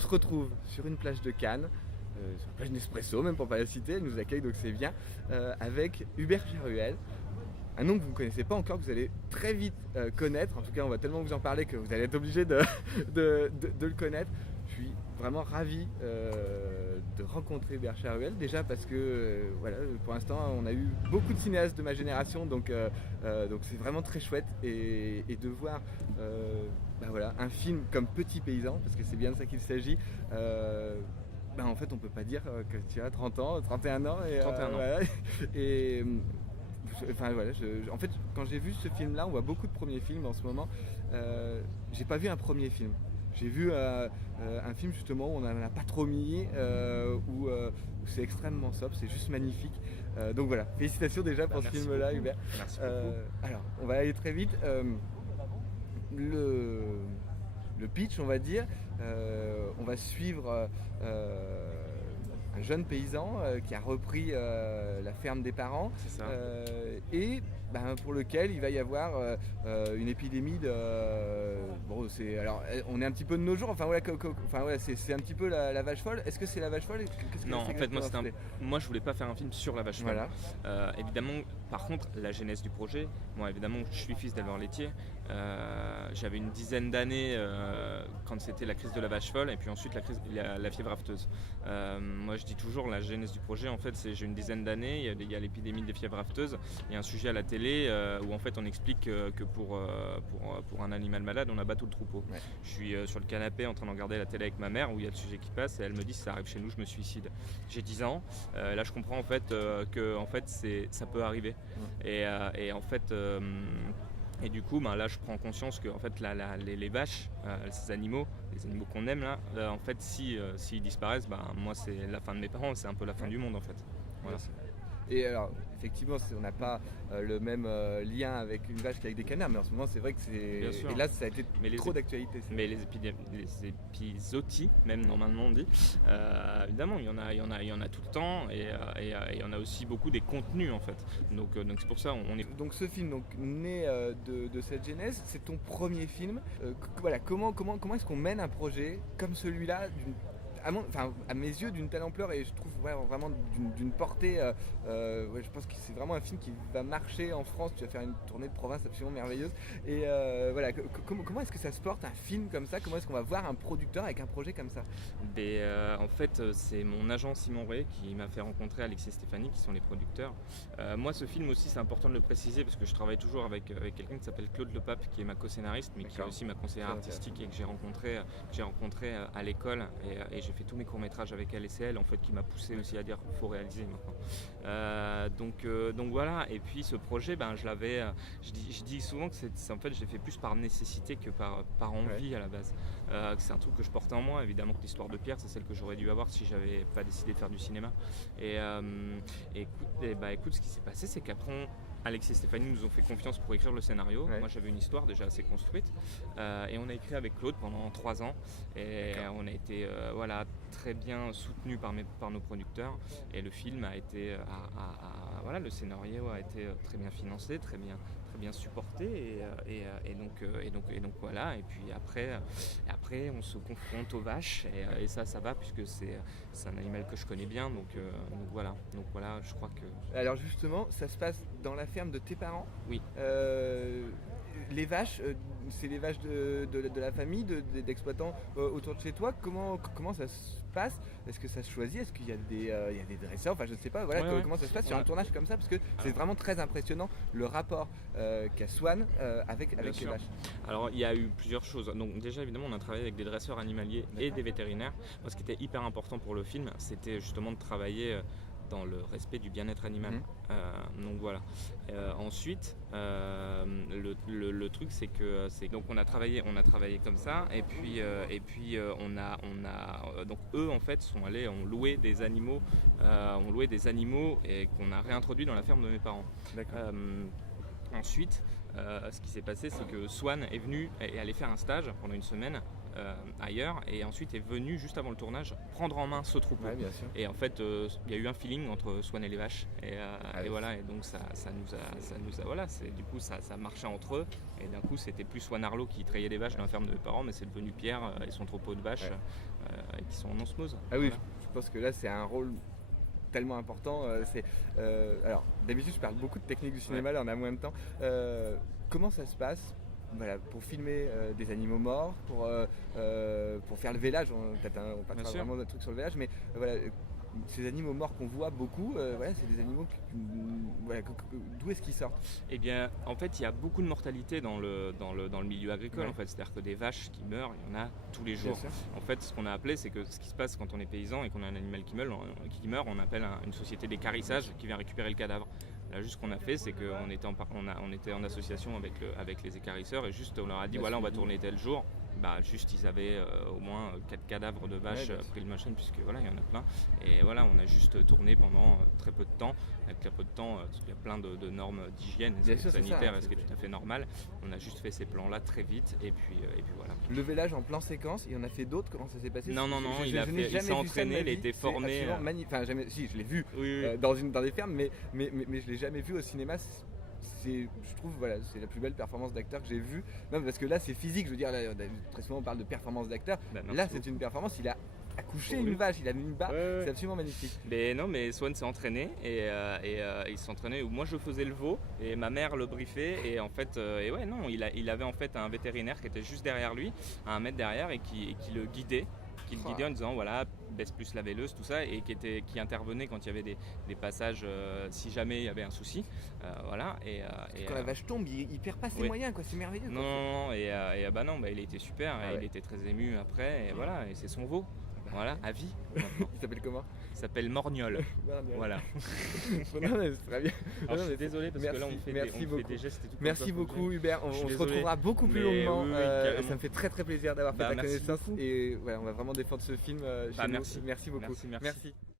On se retrouve sur une plage de Cannes, sur une plage Nespresso, même pour pas la citer, elle nous accueille donc c'est bien, avec Hubert Charuel, un nom que vous ne connaissez pas encore, que vous allez très vite connaître. En tout cas, on va tellement vous en parler que vous allez être obligé de le connaître. Je suis vraiment ravi de rencontrer Hubert Charuel, déjà parce que voilà, pour l'instant on a eu beaucoup de cinéastes de ma génération, donc c'est vraiment très chouette, et de voir voilà, un film comme Petit Paysan, parce que c'est bien de ça qu'il s'agit. En fait on peut pas dire que tu as 30 ans, 31 ans, et 31 ans. Voilà, et enfin voilà, en fait quand j'ai vu ce film là, on voit beaucoup de premiers films en ce moment, j'ai pas vu un premier film. J'ai vu un film justement où on n'en a pas trop mis, où c'est extrêmement sobre, c'est juste magnifique. Donc voilà, félicitations déjà pour ce film-là, beaucoup. Hubert. Merci beaucoup. Alors, on va aller très vite. Le pitch, on va dire, on va suivre un jeune paysan qui a repris la ferme des parents, C'est ça. et pour lequel il va y avoir une épidémie de... alors, on est un petit peu de nos jours, c'est un petit peu la vache folle. Est-ce que c'est la vache folle? Non, en fait, moi je voulais pas faire un film sur la vache folle. Voilà. Évidemment, par contre, la genèse du projet, moi évidemment, je suis fils d'éleveur laitier. J'avais une dizaine d'années quand c'était la crise de la vache folle, et puis ensuite la fièvre afteuse. Moi je dis toujours, la genèse du projet, en fait, j'ai une dizaine d'années, il y a l'épidémie des fièvres afteuses, il y a un sujet à la télé où en fait on explique que pour un animal malade, on abat tout le troupeau. Ouais. Je suis sur le canapé en train de regarder la télé avec ma mère, où il y a le sujet qui passe, et elle me dit: si ça arrive chez nous, je me suicide. J'ai 10 ans, là je comprends en fait que en fait, ça peut arriver. Et en fait... Et du coup, là, je prends conscience que en fait, les vaches, ces animaux, les animaux qu'on aime là, en fait, s'ils disparaissent, moi, c'est la fin de mes parents, c'est un peu la fin du monde en fait. Voilà. Et alors, effectivement, on n'a pas le même lien avec une vache qu'avec des canards, mais en ce moment, c'est vrai que c'est... Bien sûr. Et là, ça a été trop d'actualité. Mais les épizooties, même normalement on dit, évidemment, il y en a tout le temps, et il y en a aussi beaucoup des contenus en fait. Donc c'est pour ça on est... Donc ce film, né de cette genèse, c'est ton premier film. Voilà, comment est-ce qu'on mène un projet comme celui-là, à mes yeux, d'une telle ampleur, et je trouve vraiment d'une portée, je pense que c'est vraiment un film qui va marcher en France. Tu vas faire une tournée de province absolument merveilleuse, et voilà, comment est-ce que ça se porte un film comme ça? Comment est-ce qu'on va voir un producteur avec un projet comme ça? En fait, c'est mon agent Simon Ray qui m'a fait rencontrer Alexis et Stéphanie, qui sont les producteurs. Moi, ce film aussi, c'est important de le préciser, parce que je travaille toujours avec quelqu'un qui s'appelle Claude Lepape, qui est ma co-scénariste, mais qui est aussi ma conseillère artistique, et que j'ai rencontré à l'école, et j'ai fait tous mes courts-métrages avec elle, et c'est elle en fait qui m'a poussé aussi à dire faut réaliser maintenant. Donc voilà, et puis ce projet, je dis souvent que en fait, je l'ai fait plus par nécessité que par envie à la base. C'est un truc que je portais en moi. Évidemment que l'histoire de Pierre, c'est celle que j'aurais dû avoir si j'avais pas décidé de faire du cinéma. Écoute, ce qui s'est passé, c'est qu'après, Alexis et Stéphanie nous ont fait confiance pour écrire le scénario. Moi, j'avais une histoire déjà assez construite, et on a écrit avec Claude pendant 3 ans, et on a été très bien soutenu par nos producteurs, et le film a été le scénario a été très bien financé, très bien supporté, et donc voilà. Et puis après on se confronte aux vaches, et ça va, puisque c'est un animal que je connais bien, donc voilà, je crois que... Alors justement, ça se passe dans la ferme de tes parents? Oui. Les vaches, c'est les vaches de la famille, d'exploitants autour de chez toi. Comment ça se passe? Est-ce que ça se choisit? Est-ce qu'il y a des dresseurs? Enfin, je ne sais pas. Voilà, comment ça se passe sur un tournage comme ça? Parce que c'est vraiment très impressionnant le rapport qu'a Swan avec les vaches. Alors, il y a eu plusieurs choses. Donc déjà, évidemment, on a travaillé avec des dresseurs animaliers et des vétérinaires. Moi, ce qui était hyper important pour le film, c'était justement de travailler dans le respect du bien-être animal. Donc voilà. Ensuite, le truc, c'est que donc on a travaillé comme ça, et puis donc eux en fait ont loué des animaux, et qu'on a réintroduit dans la ferme de mes parents. D'accord. Ensuite, ce qui s'est passé, c'est que Swan est venu et allait faire un stage pendant une semaine ailleurs et ensuite est venu juste avant le tournage prendre en main ce troupeau. Ouais, bien sûr. Et en fait, il y a eu un feeling entre Swan et les vaches. Et voilà, et donc ça nous a voilà, du coup ça marchait entre eux. Et d'un coup, c'était plus Swan Arlo qui trayait les vaches dans la ferme de mes parents, mais c'est devenu Pierre et son troupeau de vaches qui sont en osmose. Ah oui, Voilà. je pense que là c'est un rôle tellement important. Alors d'habitude je parle beaucoup de technique du cinéma, là on a moins de temps. Comment ça se passe pour filmer des animaux morts, pour faire le vélage, on parlera vraiment d'un truc sur le vélage, mais ces animaux morts qu'on voit beaucoup, c'est des animaux d'où est-ce qu'ils sortent? Eh bien, en fait, il y a beaucoup de mortalité dans le milieu agricole. En fait, c'est-à-dire que des vaches qui meurent, il y en a tous les jours. En fait, ce qu'on a appelé, c'est que ce qui se passe quand on est paysan et qu'on a un animal qui meurt, on appelle une société d'équarrissage qui vient récupérer le cadavre. Là, juste ce qu'on a fait, c'est qu'on était en association avec les équarrisseurs et juste on leur a dit voilà, on va tourner tel jour. Juste ils avaient au moins 4 cadavres de vaches pris le machin, puisque voilà, il y en a plein. Et voilà, on a juste tourné pendant très peu de temps. Avec très peu de temps, parce qu'il y a plein de normes d'hygiène et sanitaire, ce qui est tout à fait normal. On a juste fait ces plans-là très vite et puis voilà. Le vélage en plan séquence, il y en a fait d'autres, comment ça s'est passé? Non, il s'est entraîné, il a été formé. Si, je l'ai vu dans des fermes, mais je l'ai jamais vu au cinéma. Je trouve c'est la plus belle performance d'acteur que j'ai vue. Non, parce que là c'est physique, je veux dire, là, très souvent on parle de performance d'acteur. Là c'est une performance, il a accouché une vache, il a mis une barre, c'est absolument magnifique. Mais Swan s'est entraîné et il s'entraînait où moi je faisais le veau et ma mère le briefait et en fait il avait en fait un vétérinaire qui était juste derrière lui, à 1 mètre derrière et qui le guidait. En disant voilà, baisse plus la veileuse, tout ça, et qui intervenait quand il y avait des passages si jamais il y avait un souci. Quand la vache tombe, il perd pas ses moyens, quoi, c'est merveilleux. Non, il a été super, il était très ému après, et voilà, et c'est son veau. Voilà, à vie. Il s'appelle comment? Il s'appelle Morgnol. Voilà. Non, c'est très bien. Alors, je suis désolé parce que là on fait des gestes et tout. Merci beaucoup Hubert, on se retrouvera beaucoup plus longuement. Ça me fait très très plaisir d'avoir fait ta connaissance. Et on va vraiment défendre ce film chez nous. Merci beaucoup. Merci.